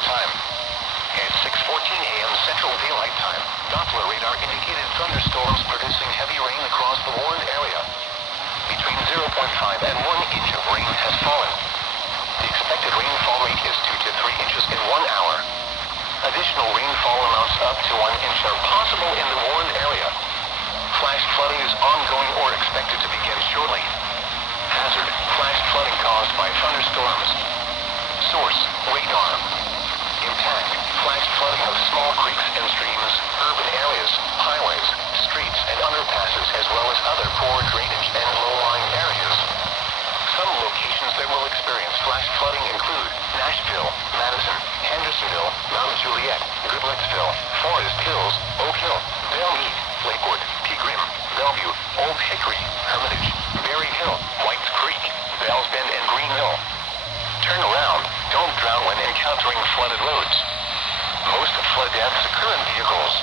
Daylight Time. At 6:14 a.m. Central Daylight Time, Doppler radar indicated thunderstorms producing heavy rain across the warned area. Between 0.5 and 1 inch of rain has fallen. The expected rainfall rate is 2 to 3 inches in 1 hour. Additional rainfall amounts up to 1 inch are possible in the warned area. Flash flooding is ongoing or expected to begin shortly. Hazard, flash flooding caused by thunderstorms. Source, radar. Impact, flash flooding of small creeks and streams, urban areas, highways, streets, and underpasses, as well as other poor drainage and low-lying areas. Some locations that will experience flash flooding include Nashville, Madison, Hendersonville, Mount Juliet, Goodlettsville, Forest Hills, Oak Hill, Belle Meade, Lakewood, Pegram, Bellevue, Old Hickory, Hermitage, Berry Hill, Whites Creek, Bells Bend, and Green Mill. Turn around. Don't drown when encountering flooded roads. Most flood deaths occur in vehicles.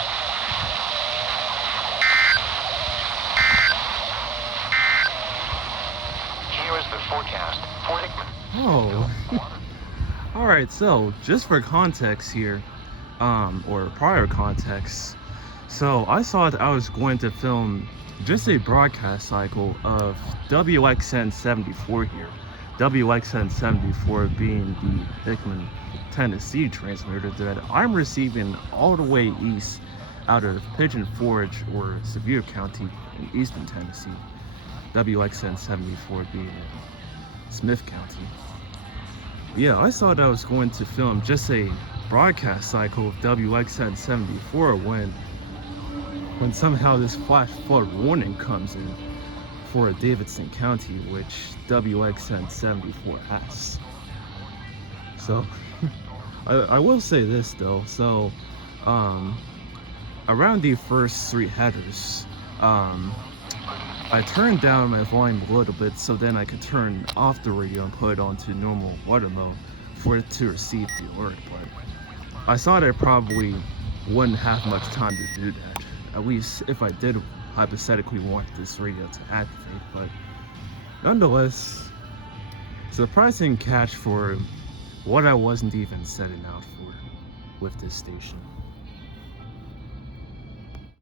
Here is the forecast for Hickman. Oh. Alright, so just for context here, or prior context, so I thought I was going to film just a broadcast cycle of WXN74 here. WXN74 being the Hickman, Tennessee transmitter that I'm receiving all the way east out of Pigeon Forge or Sevier County in eastern Tennessee. WXN74 being in Smith County. Yeah, I thought I was going to film just a broadcast cycle of WXN74 when somehow this flash flood warning comes in for Davidson County, which WXN74 has. So I will say this though, so around the first 3 headers, I turned down my volume a little bit so then I could turn off the radio and put it onto normal water mode for it to receive the alert, but I thought I probably wouldn't have much time to do that, at least if I did hypothetically want this radio to activate. But nonetheless, surprising catch for what I wasn't even setting out for with this station.